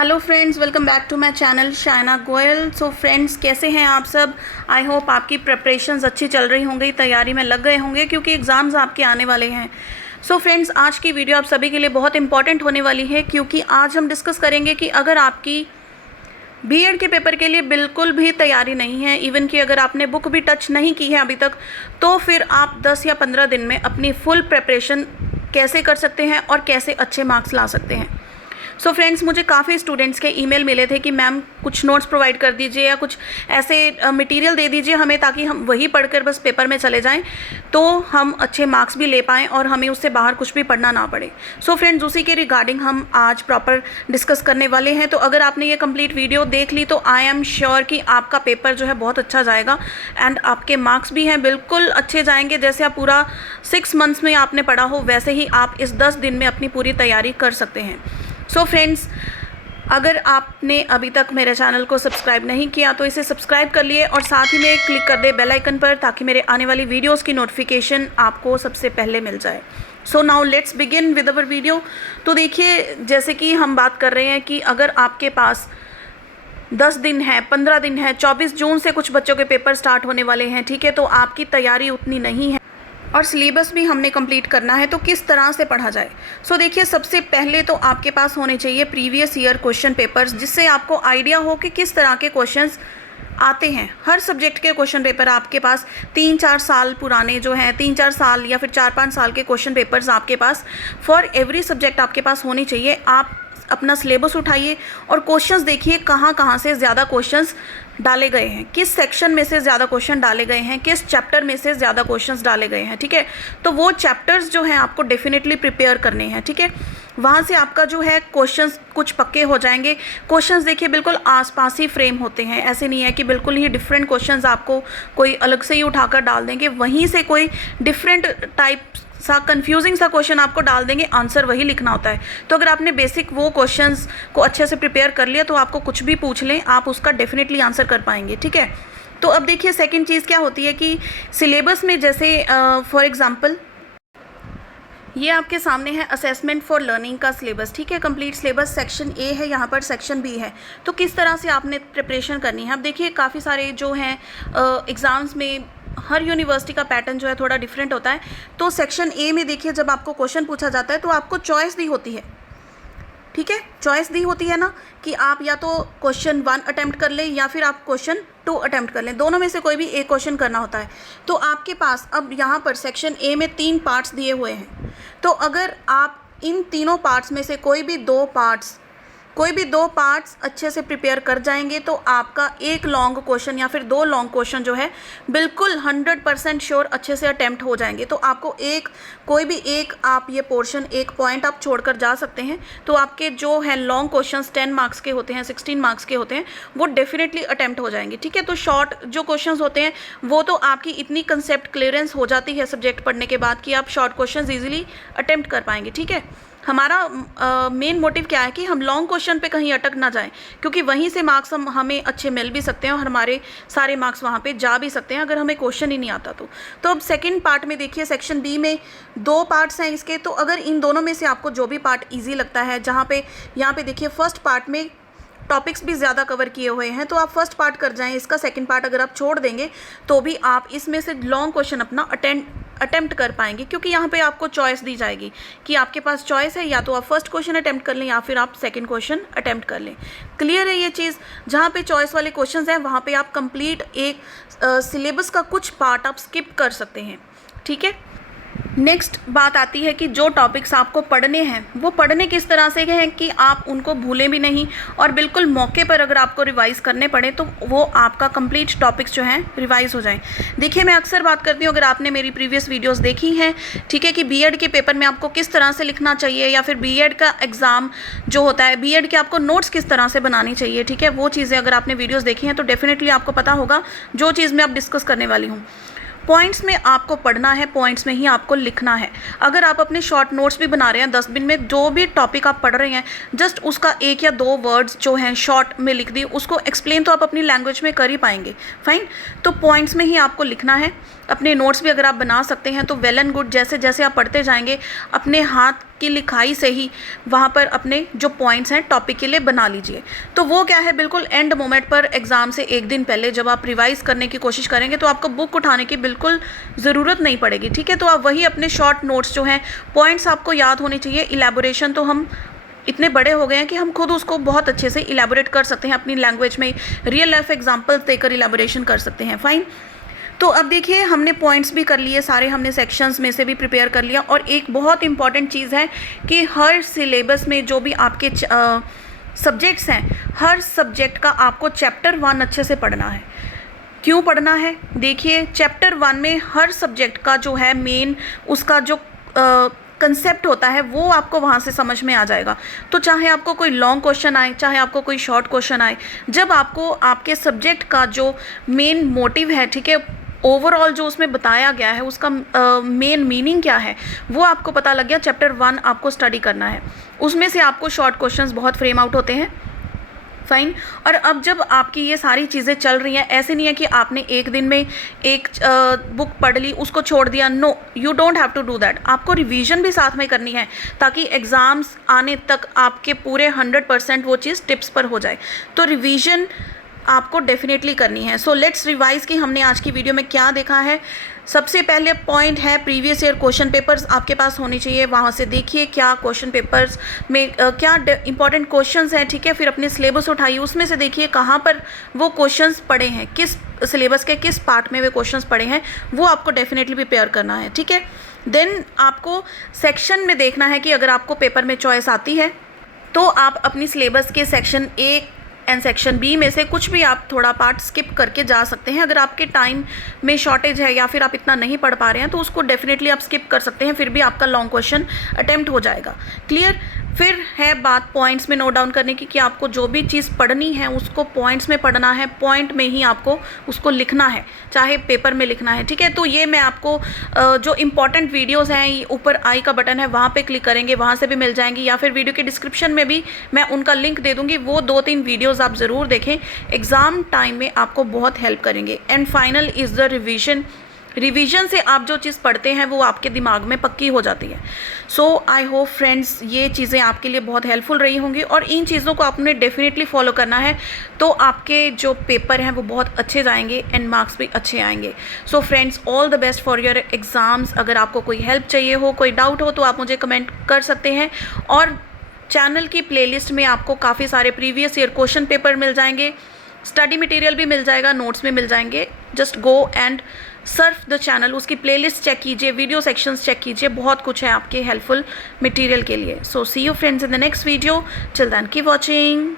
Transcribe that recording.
Hello friends, welcome back to my channel Shayna Goyal. So friends, कैसे हैं आप सब? आई होप आपकी प्रिपरेशंस अच्छी चल रही होंगी, तैयारी में लग गए होंगे क्योंकि एग्ज़ाम्स आपके आने वाले हैं। सो फ्रेंड्स, आज की वीडियो आप सभी के लिए बहुत इंपॉर्टेंट होने वाली है क्योंकि आज हम डिस्कस करेंगे कि अगर आपकी बीएड के पेपर के लिए बिल्कुल भी तैयारी नहीं है, इवन कि अगर आपने बुक भी टच नहीं की है अभी तक, तो फिर आप 10 या 15 दिन में अपनी फुल प्रिपरेशन कैसे कर सकते हैं और कैसे अच्छे मार्क्स ला सकते हैं। सो फ्रेंड्स, मुझे काफ़ी स्टूडेंट्स के ईमेल मिले थे कि मैम कुछ नोट्स प्रोवाइड कर दीजिए या कुछ ऐसे मटेरियल दे दीजिए हमें ताकि हम वही पढ़कर बस पेपर में चले जाएं, तो हम अच्छे मार्क्स भी ले पाएँ और हमें उससे बाहर कुछ भी पढ़ना ना पड़े। सो फ्रेंड्स, उसी के रिगार्डिंग हम आज प्रॉपर डिस्कस करने वाले हैं। तो अगर आपने ये कंप्लीट वीडियो देख ली तो आई एम श्योर कि आपका पेपर जो है बहुत अच्छा जाएगा एंड आपके मार्क्स भी हैं बिल्कुल अच्छे जाएंगे। जैसे आप पूरा 6 मंथ्स में आपने पढ़ा हो वैसे ही आप इस 10 दिन में अपनी पूरी तैयारी कर सकते हैं। सो फ्रेंड्स, अगर आपने अभी तक मेरे चैनल को सब्सक्राइब नहीं किया तो इसे सब्सक्राइब कर लिए और साथ ही में क्लिक कर दे बेल आइकन पर ताकि मेरे आने वाली वीडियोस की नोटिफिकेशन आपको सबसे पहले मिल जाए। So now let's begin with our video. तो देखिए, जैसे कि हम बात कर रहे हैं कि अगर आपके पास 10 दिन है, 15 दिन है, 24 जून से कुछ बच्चों के पेपर स्टार्ट होने वाले हैं, ठीक है, तो आपकी तैयारी उतनी नहीं है और सिलेबस भी हमने कंप्लीट करना है, तो किस तरह से पढ़ा जाए। सो देखिए, सबसे पहले तो आपके पास होने चाहिए प्रीवियस ईयर क्वेश्चन पेपर्स, जिससे आपको आइडिया हो कि किस तरह के क्वेश्चंस आते हैं। हर सब्जेक्ट के क्वेश्चन पेपर आपके पास 3-4 साल पुराने जो हैं, 3-4 साल या फिर 4-5 साल के क्वेश्चन पेपर्स आपके पास फॉर एवरी सब्जेक्ट आपके पास होनी चाहिए। आप अपना सिलेबस उठाइए और क्वेश्चंस देखिए कहाँ कहाँ से ज़्यादा क्वेश्चंस डाले गए हैं, किस सेक्शन में से ज़्यादा क्वेश्चन डाले गए हैं, किस चैप्टर में से ज़्यादा क्वेश्चंस डाले गए हैं, ठीक है। तो वो चैप्टर्स जो हैं आपको डेफिनेटली प्रिपेयर करने हैं, ठीक है। वहाँ से आपका जो है क्वेश्चंस कुछ पक्के हो जाएंगे। क्वेश्चंस देखिए बिल्कुल आसपास ही फ्रेम होते हैं, ऐसे नहीं है कि बिल्कुल ही डिफरेंट क्वेश्चंस आपको कोई अलग से ही उठाकर डाल देंगे, वहीं से कोई डिफरेंट टाइप सा कंफ्यूजिंग सा क्वेश्चन आपको डाल देंगे, आंसर वही लिखना होता है। तो अगर आपने बेसिक वो क्वेश्चंस को अच्छे से प्रिपेयर कर लिया तो आपको कुछ भी पूछ लें आप उसका डेफिनेटली आंसर कर पाएंगे, ठीक है। तो अब देखिए, सेकंड चीज़ क्या होती है कि सिलेबस में जैसे फॉर एग्जांपल ये आपके सामने है असेसमेंट फॉर लर्निंग का सिलेबस, ठीक है। कंप्लीट सिलेबस सेक्शन ए है, यहाँ पर सेक्शन बी है। तो किस तरह से आपने प्रिपरेशन करनी है। अब देखिए, काफ़ी सारे जो हैं एग्ज़ाम्स में हर यूनिवर्सिटी का पैटर्न जो है थोड़ा डिफरेंट होता है। तो सेक्शन ए में देखिए, जब आपको क्वेश्चन पूछा जाता है तो आपको चॉइस दी होती है, ठीक है। चॉइस दी होती है ना कि आप या तो क्वेश्चन 1 अटैम्प्ट कर लें या फिर आप क्वेश्चन 2 अटैम्प्ट कर लें, दोनों में से कोई भी एक क्वेश्चन करना होता है। तो आपके पास अब यहाँ पर सेक्शन ए में 3 पार्ट्स दिए हुए हैं। तो अगर आप इन तीनों पार्ट्स में से कोई भी दो पार्ट्स अच्छे से प्रिपेयर कर जाएंगे तो आपका एक लॉन्ग क्वेश्चन या फिर 2 लॉन्ग क्वेश्चन जो है बिल्कुल 100% श्योर अच्छे से अटैम्प्ट हो जाएंगे। तो आपको कोई भी एक आप ये पोर्शन, एक पॉइंट आप छोड़कर जा सकते हैं। तो आपके जो है लॉन्ग क्वेश्चंस 10 मार्क्स के होते हैं, 16 मार्क्स के होते हैं, वो डेफिनेटली अटैम्प्ट हो जाएंगे, ठीक है। तो शॉर्ट जो क्वेश्चंस होते हैं वो तो आपकी इतनी कंसेप्ट क्लियरेंस हो जाती है सब्जेक्ट पढ़ने के बाद कि आप शॉर्ट क्वेश्चंस ईजिली अटैम्प्ट कर पाएंगे, ठीक है। हमारा मेन मोटिव क्या है कि हम लॉन्ग क्वेश्चन पे कहीं अटक ना जाएं, क्योंकि वहीं से मार्क्स हमें अच्छे मिल भी सकते हैं और हमारे सारे मार्क्स वहाँ पे जा भी सकते हैं अगर हमें क्वेश्चन ही नहीं आता तो अब सेकंड पार्ट में देखिए, सेक्शन बी में 2 पार्ट्स हैं इसके। तो अगर इन दोनों में से आपको जो भी पार्ट ईजी लगता है, यहाँ पे देखिए फर्स्ट पार्ट में टॉपिक्स भी ज़्यादा कवर किए हुए हैं, तो आप फर्स्ट पार्ट कर जाएं। इसका सेकंड पार्ट अगर आप छोड़ देंगे तो भी आप इसमें से लॉन्ग क्वेश्चन अपना अटेम्प्ट कर पाएंगे, क्योंकि यहाँ पे आपको चॉइस दी जाएगी कि आपके पास चॉइस है, या तो आप फर्स्ट क्वेश्चन अटेम्प्ट कर लें या फिर आप सेकंड क्वेश्चन अटेम्प्ट कर लें। क्लियर है ये चीज़। जहाँ पे चॉइस वाले क्वेश्चंस हैं वहाँ पे आप कंप्लीट एक सिलेबस का कुछ पार्ट आप स्किप कर सकते हैं, ठीक है। नेक्स्ट बात आती है कि जो टॉपिक्स आपको पढ़ने हैं वो पढ़ने किस तरह से हैं कि आप उनको भूलें भी नहीं और बिल्कुल मौके पर अगर आपको रिवाइज़ करने पड़े तो वो आपका कंप्लीट टॉपिक्स जो हैं रिवाइज़ हो जाएं। देखिए, मैं अक्सर बात करती हूँ, अगर आपने मेरी प्रीवियस वीडियोस देखी हैं, ठीक है, कि बीएड के पेपर में आपको किस तरह से लिखना चाहिए या फिर बीएड का एग्ज़ाम जो होता है, बीएड के आपको नोट्स किस तरह से बनानी चाहिए, ठीक है। वो चीज़ें अगर आपने वीडियोज़ देखी हैं तो डेफिनेटली आपको पता होगा जो चीज़ मैं अब डिस्कस करने वाली हूँ। पॉइंट्स में आपको पढ़ना है, पॉइंट्स में ही आपको लिखना है। अगर आप अपने शॉर्ट नोट्स भी बना रहे हैं 10 दिन में, जो भी टॉपिक आप पढ़ रहे हैं जस्ट उसका 1 या 2 वर्ड्स जो हैं शॉर्ट में लिख दिए, उसको एक्सप्लेन तो आप अपनी लैंग्वेज में कर ही पाएंगे, फाइन। तो पॉइंट्स में ही आपको लिखना है। अपने नोट्स भी अगर आप बना सकते हैं तो वेल एंड गुड। जैसे जैसे आप पढ़ते जाएंगे अपने हाथ की लिखाई से ही वहाँ पर अपने जो पॉइंट्स हैं टॉपिक के लिए बना लीजिए। तो वो क्या है, बिल्कुल एंड मोमेंट पर एग्ज़ाम से एक दिन पहले जब आप रिवाइज़ करने की कोशिश करेंगे तो आपको बुक उठाने की बिल्कुल ज़रूरत नहीं पड़ेगी, ठीक है। तो आप वही अपने शॉर्ट नोट्स जो हैं, पॉइंट्स आपको याद होने चाहिए। इलेबोरेशन तो हम इतने बड़े हो गए हैं कि हम खुद उसको बहुत अच्छे से इलेबोरेट कर सकते हैं, अपनी लैंग्वेज में रियल लाइफ एग्जांपल्स देकर इलेबोरेशन कर सकते हैं। फाइन। तो अब देखिए, हमने पॉइंट्स भी कर लिए सारे, हमने सेक्शंस में से भी प्रिपेयर कर लिया। और एक बहुत इंपॉर्टेंट चीज़ है कि हर सिलेबस में जो भी आपके सब्जेक्ट्स हैं, हर सब्जेक्ट का आपको चैप्टर 1 अच्छे से पढ़ना है। क्यों पढ़ना है? देखिए, चैप्टर 1 में हर सब्जेक्ट का जो है मेन उसका जो कंसेप्ट होता है वो आपको वहाँ से समझ में आ जाएगा। तो चाहे आपको कोई लॉन्ग क्वेश्चन आए, चाहे आपको कोई शॉर्ट क्वेश्चन आए, जब आपको आपके सब्जेक्ट का जो मेन मोटिव है, ठीक है, ओवरऑल जो उसमें बताया गया है उसका मेन मीनिंग क्या है, वो आपको पता लग गया। चैप्टर 1 आपको स्टडी करना है, उसमें से आपको शॉर्ट क्वेश्चंस बहुत फ्रेम आउट होते हैं। फाइन। और अब जब आपकी ये सारी चीज़ें चल रही हैं, ऐसे नहीं है कि आपने एक दिन में एक बुक पढ़ ली, उसको छोड़ दिया। No, you don't have to do that. आपको रिवीजन भी साथ में करनी है ताकि एग्ज़ाम्स आने तक आपके पूरे 100% वो चीज़ टिप्स पर हो जाए। तो रिवीजन आपको डेफिनेटली करनी है। सो लेट्स रिवाइज कि हमने आज की वीडियो में क्या देखा है। सबसे पहले पॉइंट है प्रीवियस ईयर क्वेश्चन पेपर्स आपके पास होने चाहिए। वहाँ से देखिए क्या क्वेश्चन पेपर्स में क्या इंपॉर्टेंट क्वेश्चंस हैं, ठीक है। फिर अपने सिलेबस उठाइए, उसमें से देखिए कहाँ पर वो क्वेश्चंस पड़े हैं, किस सिलेबस के किस पार्ट में वे क्वेश्चंस पड़े हैं, वो आपको डेफिनेटली प्रिपेयर करना है, ठीक है। देन आपको सेक्शन में देखना है कि अगर आपको पेपर में चॉइस आती है तो आप अपनी सिलेबस के section A and section B में से कुछ भी आप थोड़ा पार्ट स्किप करके जा सकते हैं। अगर आपके टाइम में शॉर्टेज है या फिर आप इतना नहीं पढ़ पा रहे हैं तो उसको डेफिनेटली आप स्किप कर सकते हैं, फिर भी आपका लॉन्ग क्वेश्चन अटेम्प्ट हो जाएगा। क्लियर। फिर है बात पॉइंट्स में नोट डाउन करने की कि आपको जो भी चीज़ पढ़नी है उसको पॉइंट्स में पढ़ना है, पॉइंट में ही आपको उसको लिखना है, चाहे पेपर में लिखना है, ठीक है। तो ये मैं आपको जो इंपॉर्टेंट वीडियोस हैं, ऊपर आई का बटन है वहाँ पे क्लिक करेंगे, वहाँ से भी मिल जाएंगी, या फिर वीडियो के डिस्क्रिप्शन में भी मैं उनका लिंक दे दूँगी। वो 2-3 वीडियोज़ आप ज़रूर देखें, एग्ज़ाम टाइम में आपको बहुत हेल्प करेंगे। And final is the revision. Revision से आप जो चीज़ पढ़ते हैं वो आपके दिमाग में पक्की हो जाती है। सो आई होप फ्रेंड्स ये चीज़ें आपके लिए बहुत हेल्पफुल रही होंगी और इन चीज़ों को आपने डेफिनेटली फॉलो करना है, तो आपके जो पेपर हैं वो बहुत अच्छे जाएंगे एंड मार्क्स भी अच्छे आएंगे। So friends, all the best for your exams. अगर आपको कोई हेल्प चाहिए हो, कोई डाउट हो, तो आप मुझे कमेंट कर सकते हैं। और चैनल की प्लेलिस्ट में आपको काफ़ी सारे प्रीवियस ईयर क्वेश्चन पेपर मिल जाएंगे, स्टडी मटेरियल भी मिल जाएगा, नोट्स भी मिल जाएंगे। Just go and surf the channel, उसकी प्लेलिस्ट चेक कीजिए, वीडियो सेक्शंस चेक कीजिए, बहुत कुछ है आपके हेल्पफुल मटेरियल के लिए। So see you friends in the next video. Till then keep watching.